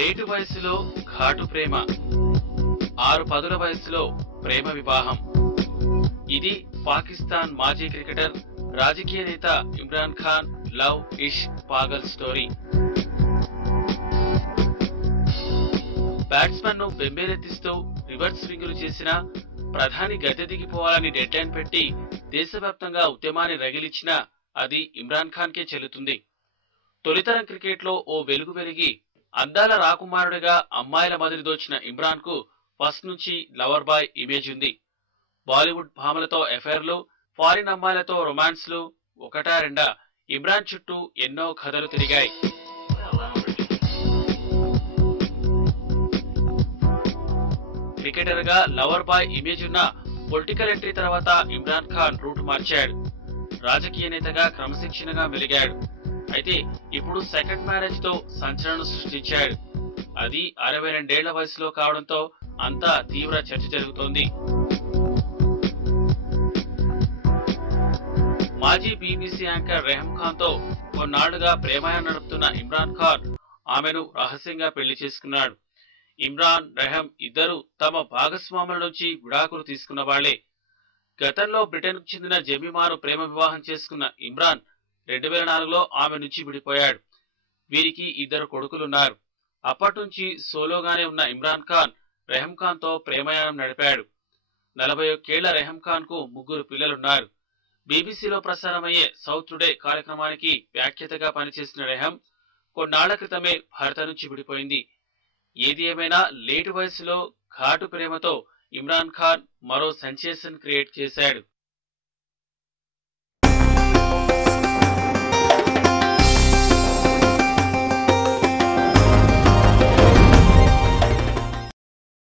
Late వయసులో ఘాటు ప్రేమ, 6 పదుల వయసులో ప్రేమ వివాహం. ఇది పాకిస్తాన్ మాజీ క్రికెటర్, రాజకీయ నేత ఇమ్రాన్ ఖాన్ లవ్ ఇష్క్ పాగల్ స్టోరీ. బ్యాట్స్మన్ ను బెంబేలెత్తిస్తూ రివర్స్ స్వింగులు చేసిన, ప్రధాని గద్దె దిగిపోవాలని డెడ్లైన్ పెట్టి దేశవ్యాప్తంగా ఉద్యమాన్ని రగిలిచ్చినా అది ఇమ్రాన్ ఖాన్ కే చెల్లుతుంది. తొలితరం క్రికెట్ లో ఓ వెలుగు వెలిగి అందాల రాకుమారుడిగా అమ్మాయిల మదిని దోచిన ఇమ్రాన్ కు ఫస్ట్ నుంచి లవర్ బాయ్ ఇమేజ్ ఉంది. బాలీవుడ్ భామలతో ఎఫైర్లు, ఫారిన్ అమ్మాయిలతో రొమాన్స్లు ఒకటా రెండా ఇమ్రాన్ చుట్టూ ఎన్నో కథలు తిరిగాయి. క్రికెటర్ గా లవర్ బాయ్ ఇమేజ్ ఉన్న పొలిటికల్ ఎంట్రీ తర్వాత ఇమ్రాన్ ఖాన్ రూట్ మార్చాడు. రాజకీయ నేతగా క్రమశిక్షణగా మెలిగాడు. అయితే ఇప్పుడు సెకండ్ మ్యారేజ్ తో సంచలనం సృష్టించాడు. అది 62 ఏళ్ల వయసులో కావడంతో అంతా తీవ్ర చర్చ జరుగుతోంది. మాజీ బీబీసీ యాంకర్ రెహమ్ ఖాన్ తో కొన్నాళ్లుగా ప్రేమాయణం నడుపుతున్న ఇమ్రాన్ ఖాన్ ఆమెను రహస్యంగా పెళ్లి చేసుకున్నాడు. ఇమ్రాన్, రెహమ్ ఇద్దరు తమ భాగస్వాముల నుంచి విడాకులు తీసుకున్న వాళ్లే. గతంలో బ్రిటన్ కు చెందిన జెమిమాను ప్రేమ వివాహం చేసుకున్న ఇమ్రాన్ 2004లో ఆమె నుంచి విడిపోయాడు. వీరికి 2 కొడుకులున్నారు. అప్పటి నుంచి సోలోగానే ఉన్న ఇమ్రాన్ ఖాన్ రెహమ్ ఖాన్ తో ప్రేమాయణం నడిపాడు. 41 ఏళ్ల రెహమ్ ఖాన్ కు 3 పిల్లలున్నారు. బీబీసీలో ప్రసారమయ్యే సౌత్ టుడే కార్యక్రమానికి వ్యాఖ్యాతగా పనిచేసిన రెహమ్ కొన్నాళ్ల క్రితమే భర్త నుంచి విడిపోయింది. ఏది ఏమైనా లేటు వయసులో ఘాటు ప్రేమతో ఇమ్రాన్ ఖాన్ మరో సెన్సేషన్ క్రియేట్ చేశాడు.